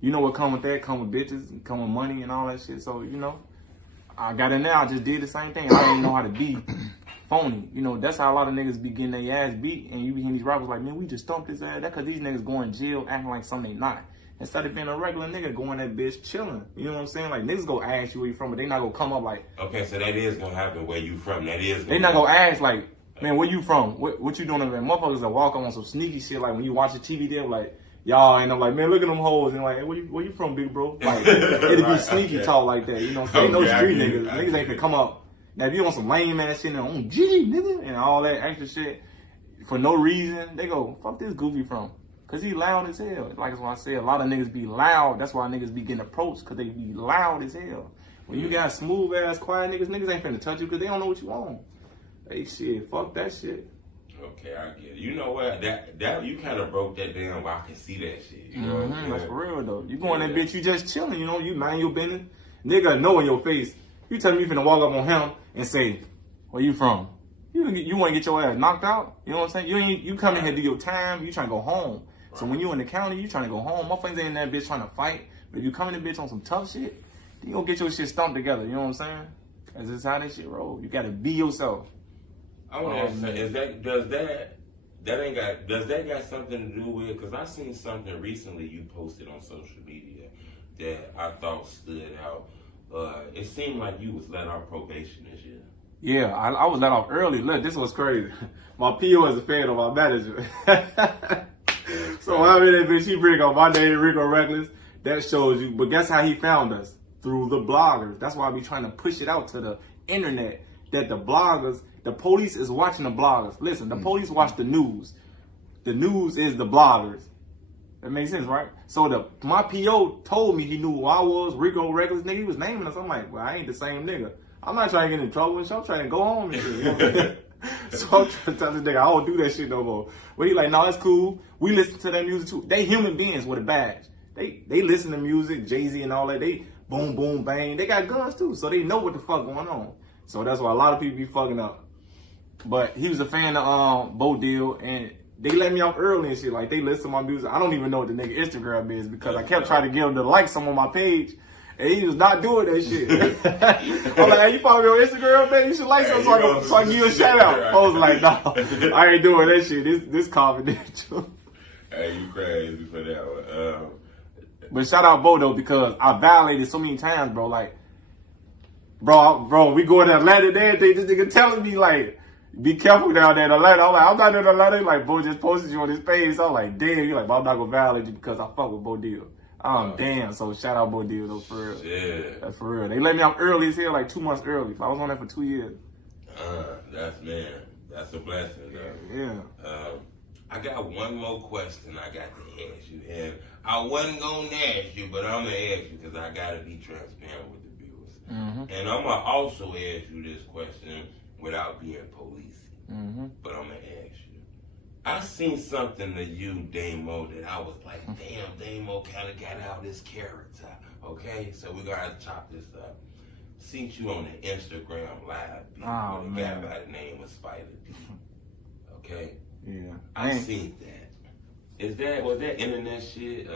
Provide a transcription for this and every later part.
you know what come with that? Come with bitches, come with money and all that shit. So, you know, I got in there, I just did the same thing. I didn't know how to be phony. You know, that's how a lot of niggas be getting their ass beat, and you be hearing these rappers like, man, we just stumped his ass. That's because these niggas going to jail acting like something they not. Instead of being a regular nigga going that bitch chilling. You know what I'm saying? Like, niggas go ask you where you from, but they not gonna come up like... Okay, so that is gonna happen where you from. That is They not gonna ask like, man, where you from? What you doing over there? Motherfuckers that walk up on some sneaky shit, like when you watch the TV there, like, y'all, and I'm like, man, look at them hoes, and like, hey, where you from, big bro? Like, it'll be sneaky talk like that, you know what I'm saying? No street niggas. Niggas ain't gonna come up. Now, if you on some lame ass shit and on G, nigga, and all that extra shit, for no reason, they go, fuck this goofy from. Cause he loud as hell. Like that's why I say a lot of niggas be loud. That's why niggas be getting approached, cause they be loud as hell. When you got smooth ass, quiet niggas ain't finna touch you cause they don't know what you want. Hey shit, fuck that shit. Okay, I get it. You know what? That you kind of broke that down where I can see that shit. You know what I'm saying? That's for real though. You go in that bitch, you just chilling. You know, you mind your business. Nigga know in your face. You tell me you finna walk up on him and say, "Where you from?" You want to get your ass knocked out? You know what I'm saying? You come in here do your time. You trying to go home. So when you in the county, you trying to go home. Motherfuckers ain't in that bitch trying to fight. But if you come in the bitch on some tough shit, you gonna get your shit stumped together. You know what I'm saying? Cause this is how that shit roll. You gotta be yourself. I want to ask, does that got something to do with? Cause I seen something recently you posted on social media that I thought stood out. It seemed like you was let off probation this year. Yeah, I was let off early. Look, this was crazy. My PO is a fan of my manager. So I mean, that bitch, he bring up my name, Rico Reckless. That shows you. But guess how he found us? Through the bloggers. That's why I be trying to push it out to the internet. That the bloggers, the police is watching the bloggers. Listen, the police watch the news. The news is the bloggers. That makes sense, right? So my PO told me he knew who I was, Rico Reckless, nigga. He was naming us. I'm like, well, I ain't the same nigga. I'm not trying to get in trouble and shit. I'm trying to go home and shit. You know? So I'm trying to tell this nigga, I don't do that shit no more. But he like, no, it's cool. We listen to that music too. They human beings with a badge. They listen to music, Jay-Z and all that. They boom, boom, bang. They got guns too, so they know what the fuck going on. So that's why a lot of people be fucking up. But he was a fan of Bo Deal, and they let me off early and shit. Like, they listen to my music. I don't even know what the nigga Instagram is because I kept trying to get him to like some on my page. And he was not doing that shit. I'm like, hey, you follow me on Instagram, man? You should like something so I can give you a shout out. I was like, no, I ain't doing that shit. This confidential. Hey, you crazy for that one. But shout out Bo though, because I violated so many times, bro. Like, bro, we going to Atlanta today. This nigga telling me like, be careful down there in Atlanta. I'm like, I'm not in Atlanta. Like, Bo just posted you on his page. So I'm like, damn. You're like, but I'm not gonna violate you because I fuck with Bo Deal. Damn. So shout out Bo Deal though, for real. Yeah. That's for real. They let me out early as hell, like 2 months early. I was on there for 2 years. That's a blessing. Yeah. I got one more question I got to ask you, and I wasn't gonna ask you, but I'm gonna ask you because I gotta be transparent with the viewers. And I'm gonna also ask you this question without being police. But I'm gonna ask you. I seen something to you, Damo, that I was like, damn, Damo kind of got out his character. Okay, so we're gonna have to chop this up. Seen you on the Instagram live with a guy by the name of Spider D. Okay. Yeah. I seen that. Was that internet shit?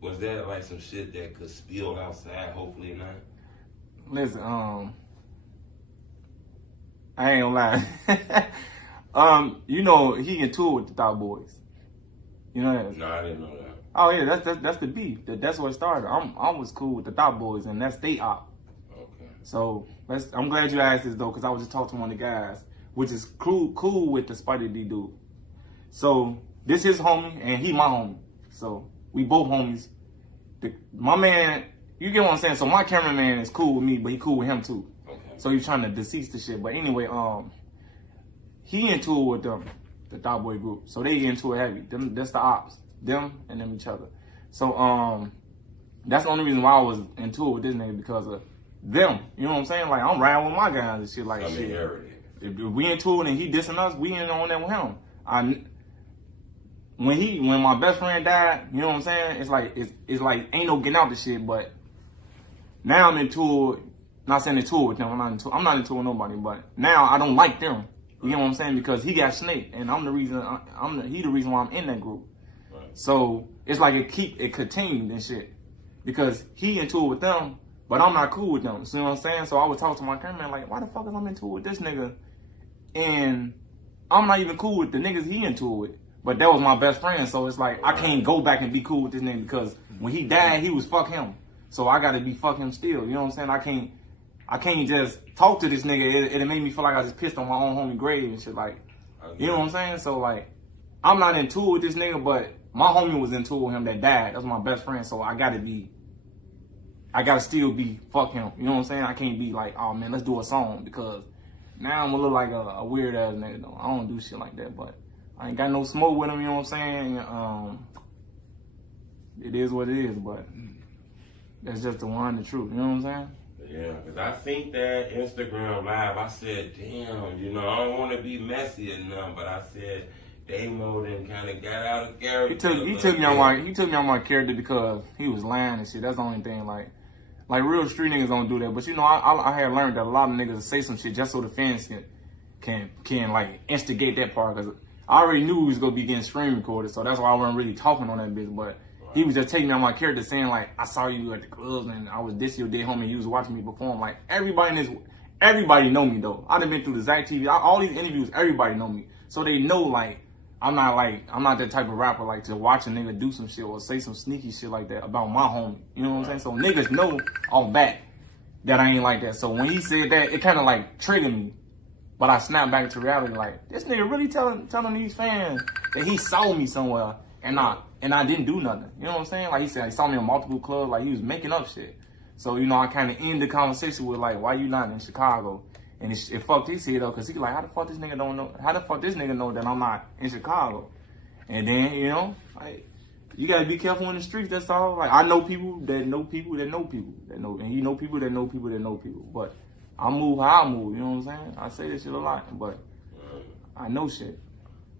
Was that like some shit that could spill outside? Hopefully not. Listen, I ain't gonna lie. You know he in tour with the Thought Boys. You know that? No, I didn't know that. Oh yeah, that's the beef. That's what it started. I was cool with the Thought Boys, and that's they op. Okay. So I'm glad you asked this though, because I was just talking to one of the guys, which is cool with the Spider D dude. So this his homie, and he my homie. So we both homies. My man, you get what I'm saying? So my cameraman is cool with me, but he cool with him too. Okay. So he's trying to decease the shit. But anyway, he in tour with them, the Thought Boy group. So they into it heavy. That's the ops. Them and them each other. So that's the only reason why I was in tour with this nigga, because of them. You know what I'm saying? Like, I'm riding with my guys and shit like shit. If we in tour and he dissing us, we ain't on that with him. When my best friend died, you know what I'm saying? It's like ain't no getting out the shit. But now I'm in tour. Not saying in tour with them. I'm not in tour with nobody. But now I don't like them. You know what I'm saying? Because he got snaked, and I'm the reason. He the reason why I'm in that group. Right. So it's like it continued and shit. Because he into it with them, but I'm not cool with them. See what I'm saying? So I would talk to my cameraman like, why the fuck is I'm into it with this nigga? And I'm not even cool with the niggas he into it with. But that was my best friend, so it's like I can't go back and be cool with this nigga because when he died, he was fuck him. So I gotta be fuck him still. You know what I'm saying? I can't just talk to this nigga. It made me feel like I just pissed on my own homie grave and shit. Like, you know what I'm saying? So like, I'm not into it with this nigga, but my homie was into it with him that died. That's my best friend. So I gotta still be fuck him. You know what I'm saying? I can't be like, oh man, let's do a song because now I'm gonna look like a weird ass nigga though. I don't do shit like that, but I ain't got no smoke with him, you know what I'm saying? It is what it is, but that's just the one, the truth, you know what I'm saying? Yeah, because I think that Instagram Live, I said, damn, you know, I don't want to be messy or nothing, but I said, Damo then kind of got out of character. He took me on my character because he was lying and shit. That's the only thing, like real street niggas don't do that. But you know, I had learned that a lot of niggas say some shit just so the fans can like instigate that part, because I already knew he was gonna be getting screen recorded, so that's why I wasn't really talking on that bitch. But he was just taking me on my character, saying like, I saw you at the clubs and I was this your dead homie and you was watching me perform. Like everybody know me though. I done been through the Zach TV, all these interviews, everybody know me, so they know like I'm not that type of rapper like to watch a nigga do some shit or say some sneaky shit like that about my homie. You know what I'm saying? So niggas know on back that I ain't like that. So when he said that, it kind of like triggered me. But I snapped back to reality like, this nigga really telling these fans that he saw me somewhere and I didn't do nothing. You know what I'm saying? Like he said, he saw me in multiple clubs, like he was making up shit. So, you know, I kind of ended the conversation with like, why you not in Chicago? And it fucked his head up because he like, how the fuck this nigga know that I'm not in Chicago? And then, you know, like, you gotta be careful in the streets, that's all. Like, I know people that know people that know people that know, and you know people that know people that know people. But I move how I move, you know what I'm saying? I say this shit a lot, but I know shit.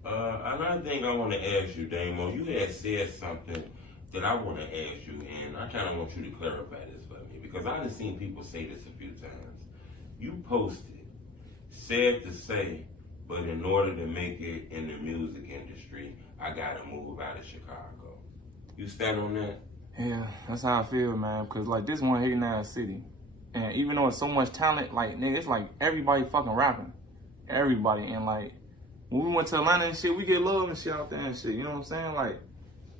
Another thing I want to ask you, Damo, you had said something that I want to ask you, and I kind of want you to clarify this for me, because I done seen people say this a few times. You posted, said to say, but in order to make it in the music industry, I gotta move out of Chicago. You stand on that? Yeah, that's how I feel, man, because like this one hating ass city. And even though it's so much talent, like, nigga, it's like everybody fucking rapping. Everybody. And like, when we went to Atlanta and shit, we get love and shit out there and shit. You know what I'm saying?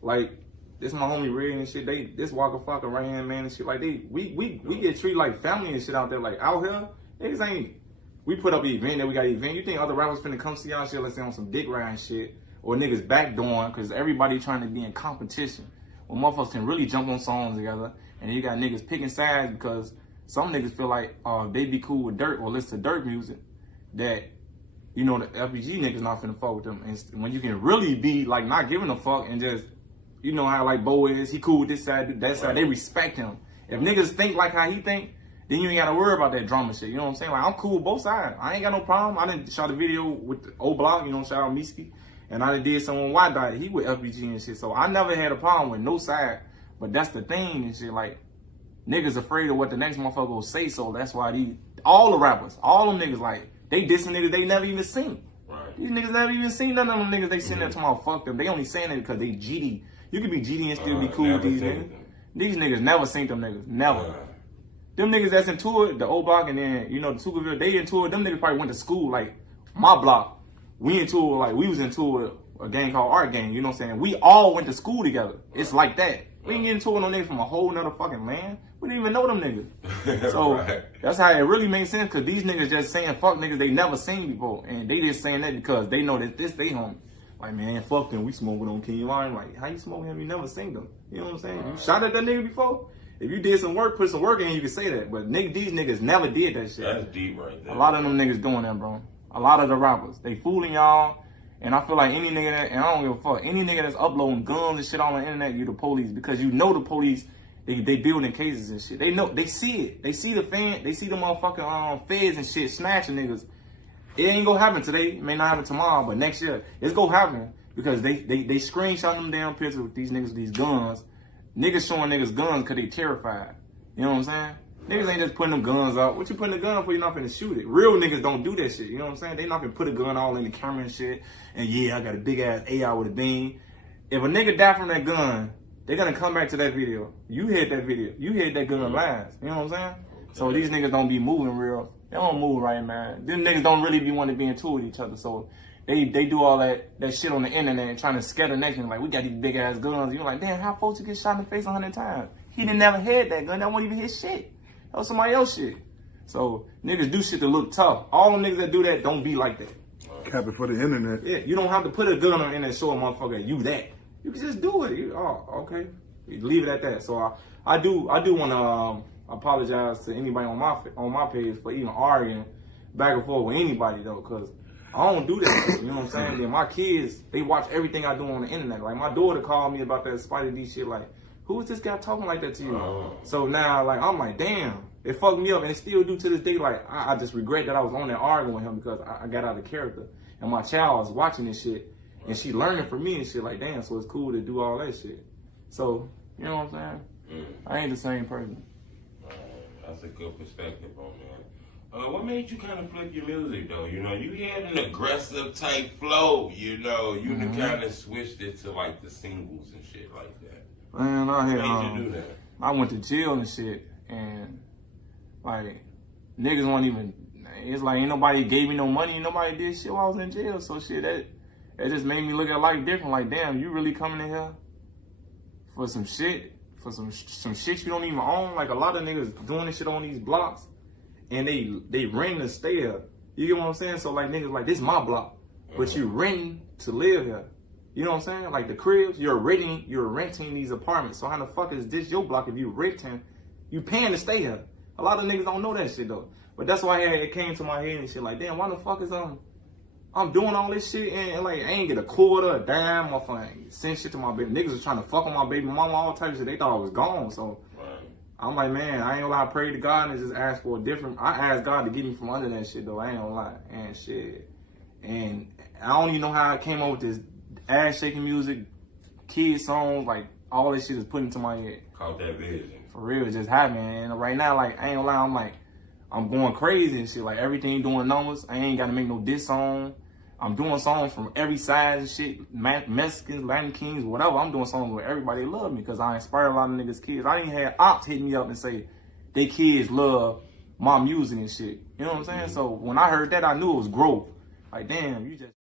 Like this my homie Red and shit. This Waka Flocka right hand man and shit. Like we get treated like family and shit out there. Like out here, niggas ain't. We put up an event that we got an event. You think other rappers finna come see our shit? Let's say on some dick riding shit, or niggas backdooring because everybody trying to be in competition. Well, motherfuckers can really jump on songs together, and you got niggas picking sides because some niggas feel like they be cool with Dirt or listen to Dirt music, that, you know, the FBG niggas not finna fuck with them. And when you can really be like not giving a fuck and just, you know how like Bo is, he cool with this side, that side, they respect him. If niggas think like how he think, then you ain't gotta worry about that drama shit. You know what I'm saying? Like I'm cool with both sides. I ain't got no problem. I done shot a video with the O Block, you know, shout out Meeski. And I done did someone White Dot, he with FBG and shit. So I never had a problem with no side. But that's the thing and shit, like, niggas afraid of what the next motherfucker will say, so that's why all the rappers, all them niggas, like, they dissing niggas they never even seen. Right. These niggas never even seen none of them niggas they sitting there talking about fuck them. They only saying it because they GD. You could be GD and still be cool with these niggas. These niggas never seen them niggas. Never. Them niggas that's into it, the old block and then, you know, the Tuckerville, they into it. Them niggas probably went to school, like, my block. We into it, like, we was into it, a gang called Art Gang, you know what I'm saying? We all went to school together. It's like that. We ain't getting to it no niggas from a whole nother fucking land. We didn't even know them niggas. So that's how it really makes sense, because these niggas just saying fuck niggas they never seen before. And they just saying that because they know that this they home. Like, man, fuck them. We smoking on King Line. Like, how you smoke him? You never seen them. You know what I'm saying? You shot at that nigga before? If you did some work, put some work in, you can say that. But these niggas never did that shit. That's deep right there. A lot of them niggas doing that, bro. A lot of the rappers. They fooling y'all. And I feel like any nigga that, and I don't give a fuck, any nigga that's uploading guns and shit on the internet, you the police. Because you know the police, they building cases and shit. They know, they see it. They see the motherfucking feds and shit snatching niggas. It ain't gonna happen today. It may not happen tomorrow, but next year, it's gonna happen. Because they screenshot them damn pictures with these niggas with these guns. Niggas showing niggas guns because they terrified. You know what I'm saying? Niggas ain't just putting them guns up. What you putting the gun up for? You're not finna shoot it. Real niggas don't do that shit. You know what I'm saying? They not finna put a gun all in the camera and shit. And yeah, I got a big ass AR with a beam. if a nigga die from that gun, they're gonna come back to that video. You hit that video. You hit that gun last. You know what I'm saying? Okay. So these niggas don't be moving real. They don't move right, man. Them niggas don't really be wanting to be in tour with each other. So they do all that shit on the internet and trying to scatter nation. Like, we got these big ass guns. You're like, damn, how folks get shot in the face 100 times? He didn't never had that gun. That wasn't even his shit. That was somebody else's shit. So niggas do shit to look tough. All them niggas that do that don't be like that. Cap it for the internet. Yeah, you don't have to put a gun on the internet and show a motherfucker you that. You can just do it. Okay. Leave it at that. So I do want to apologize to anybody on my page for even arguing back and forth with anybody though, because I don't do that. You know what I'm saying? Then my kids, they watch everything I do on the internet. Like, my daughter called me about that Spider D shit. Like, who is this guy talking like that to you? So now, like, I'm like, damn, it fucked me up, and it still do to this day. Like, I just regret that I was on there arguing with him because I got out of character, and my child was watching this shit, and she learning from me and shit. Like, damn, so it's cool to do all that shit. So, you know what I'm saying? I ain't the same person. That's a good perspective on that. What made you kind of flip your music though? You know, you had an aggressive type flow. You know, you kind of switched it to like the singles and shit like that. Man, what made you do that? I went to jail and shit, and like niggas won't even. It's like ain't nobody gave me no money, and nobody did shit while I was in jail. So shit, that just made me look at life different. Like, damn, you really coming in here for some shit, for some shit you don't even own. Like, a lot of niggas doing this shit on these blocks, and they rent to stay here. You get what I'm saying? So like niggas like, this is my block, but you renting to live here. You know what I'm saying? Like the cribs, you're renting these apartments. So how the fuck is this your block if you renting? You paying to stay here. A lot of niggas don't know that shit though. But that's why it came to my head and shit like, damn, why the fuck is I'm doing all this shit and like I ain't get a quarter, a dime, motherfucker, send shit to my baby. Niggas was trying to fuck on my baby mama, all types of shit. They thought I was gone. So I'm like, man, I ain't gonna lie, I prayed to God and just asked for I asked God to get me from under that shit though. I ain't gonna lie. And shit. And I don't even know how I came up with this ass shaking music, kid songs, like all this shit is put into my head. Caught that vision. For real, it just happened. And right now, like, I ain't gonna lie, I'm going crazy and shit. Like, everything doing numbers. I ain't gotta make no diss song. I'm doing songs from every side and shit. Mexicans, Latin Kings, whatever. I'm doing songs where everybody love me because I inspire a lot of niggas' kids. I ain't had ops hit me up and say they kids love my music and shit. You know what I'm saying? So when I heard that, I knew it was growth. Like, damn, you just...